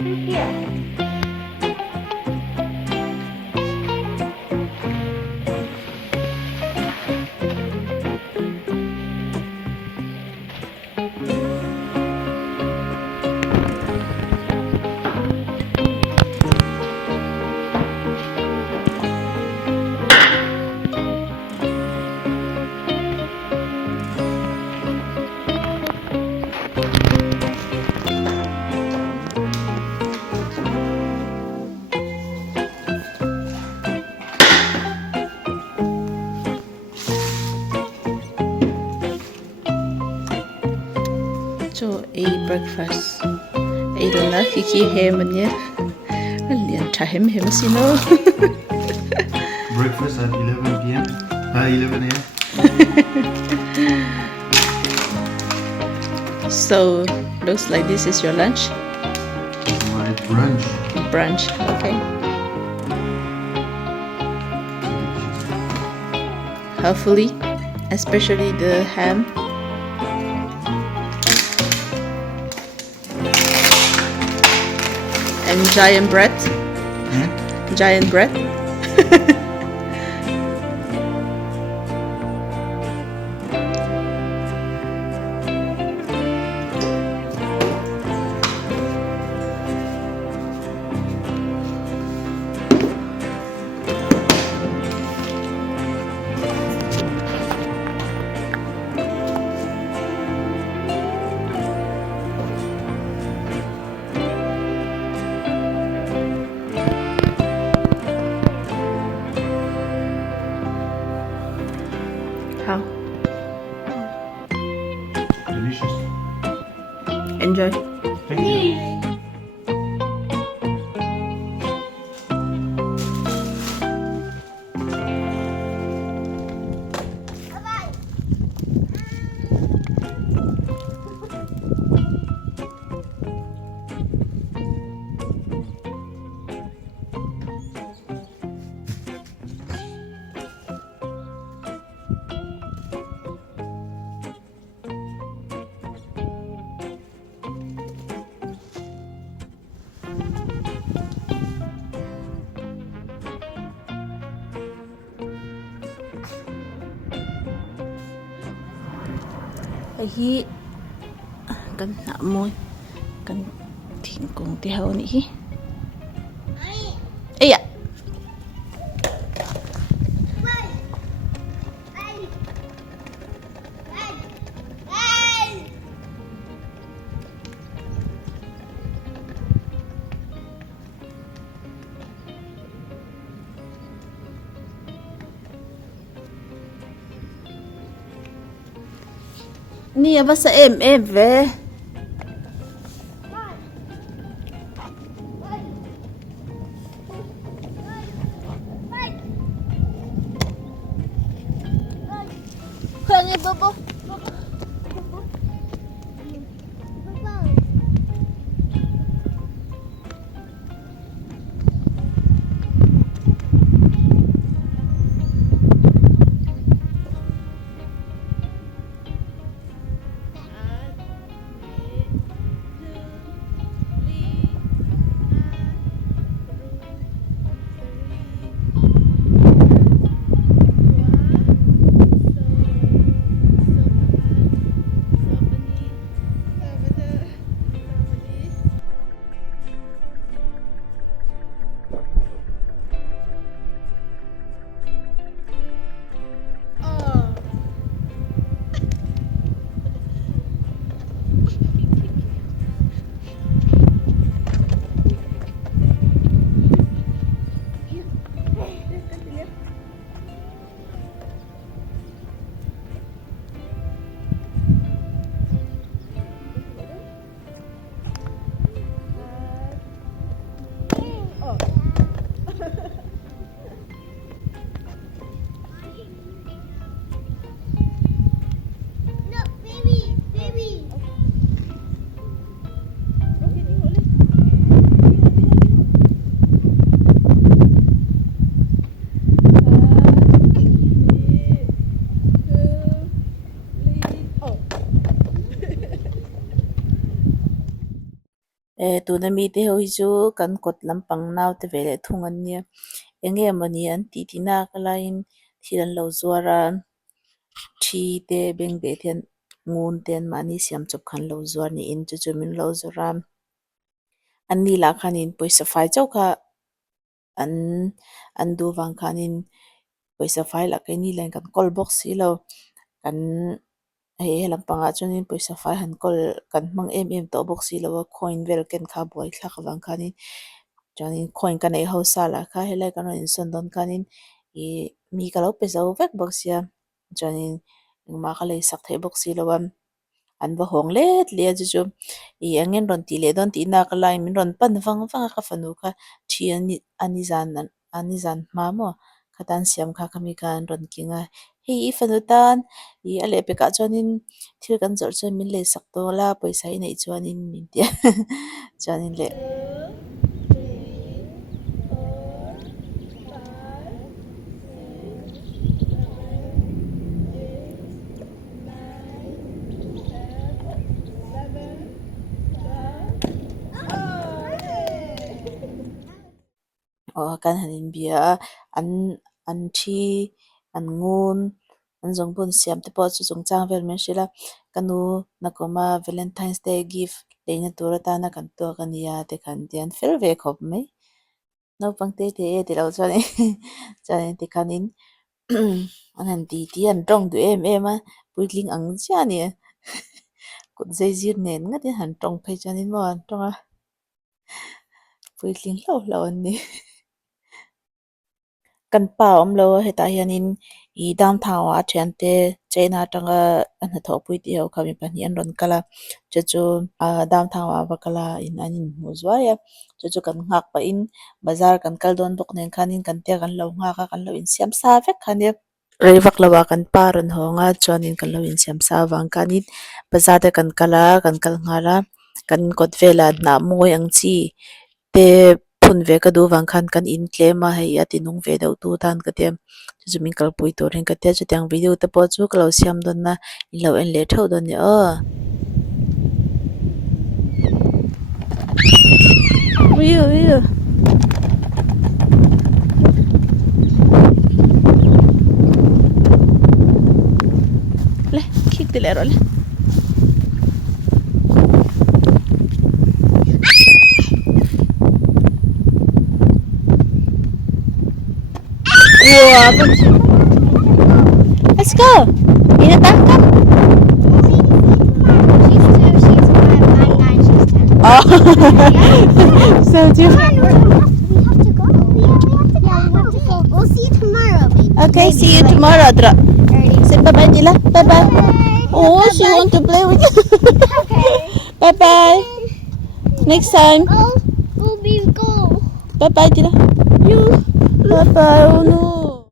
Here. Cho a breakfast. A dona kiki ham anya. Lian cha hem sino. Breakfast at 11 p.m. 11 a.m. So looks like this is your lunch. My brunch. Brunch. Okay. Hopefully, especially the ham. And giant bread. Giant bread. How? Delicious. Enjoy. Thank you. Hi kan na mo kan thing kong ti hau ni hi. Iya. Ni apa sa em ve. Khang ni bobo. tu na mi te ho hi chu kan kot lampang naute vele thung an nia enge mani an ti ti na kala in thil an lo zuara thi te beng be thian ngun ten mani siam chop khan lo zuar ni in chu chu min lo zuram an ni la khanin poisa fai chau kha an du wang khanin poisa fai la kai ni len kan kol box hi lo kan he lampanga chunin poisa fai han kol kan mang em to box hi lo coin vel ken kha boi thlak wang khanin chuanin coin kan ei ho sala kha helai kan in son don khanin e mi ka lo pe zo vek box ya chuanin ma kha lei sak the box hi lo an va hong let le chu chu I angen ron ti le don ti na ka lai min ron pan wang kha fanu kha thi ani zan ma mo khatan siam kha kami kan ron kinga hei I fanu tan I ale pe ka chuanin thil kan zor chuan min le sak to la poisa I nei chuanin min tia chuanin le kan hanin bia an thi an ngun an zong bun siam te po chu chung chang vel men shila kanu nakoma Valentine's Day gift leina tura ta na kan to kania te kan dian fel ve khop mai no pangte te lo chuan chuan te kanin an han ti an tong du em a puitling ang cha ni kut zai zir nen nga te han tong phei chanin mo an tonga puitling lo an ni kan pa om lo heta hianin I downtown a thian te chaina tanga an tho pui ti ho khami pani an ron kala chu downtown a wakala in anin muzwa ya chu kan ngak pa in bazar kan kal don bok nen khanin kan te kan lo nga ka kan lo in siam sa vek khania reivak lawa kan pa ron honga chuanin kan lo in siam sa wang kanin bazar te kan kala kan kal ngara kan kot vela na moi ang chi te phun ve ka du wang khan kan in tlema hei atinung ve deuh tu tan ka tiam chu min kal pui tur hin ka tia chu tiang video te po chu kalo siam don na in lo en le thau don ni Wiu le kik de le role Let's go. Ina tangkap. Oh. So different. We have to go. We'll see you tomorrow. Okay, see you tomorrow, Dra. Say bye-bye, Dila. Bye-bye. Oh, she want to play with you. Okay. Bye-bye. Next time. Oh, we'll be go. Bye-bye, Dila. You. Bye-bye. Oh, no.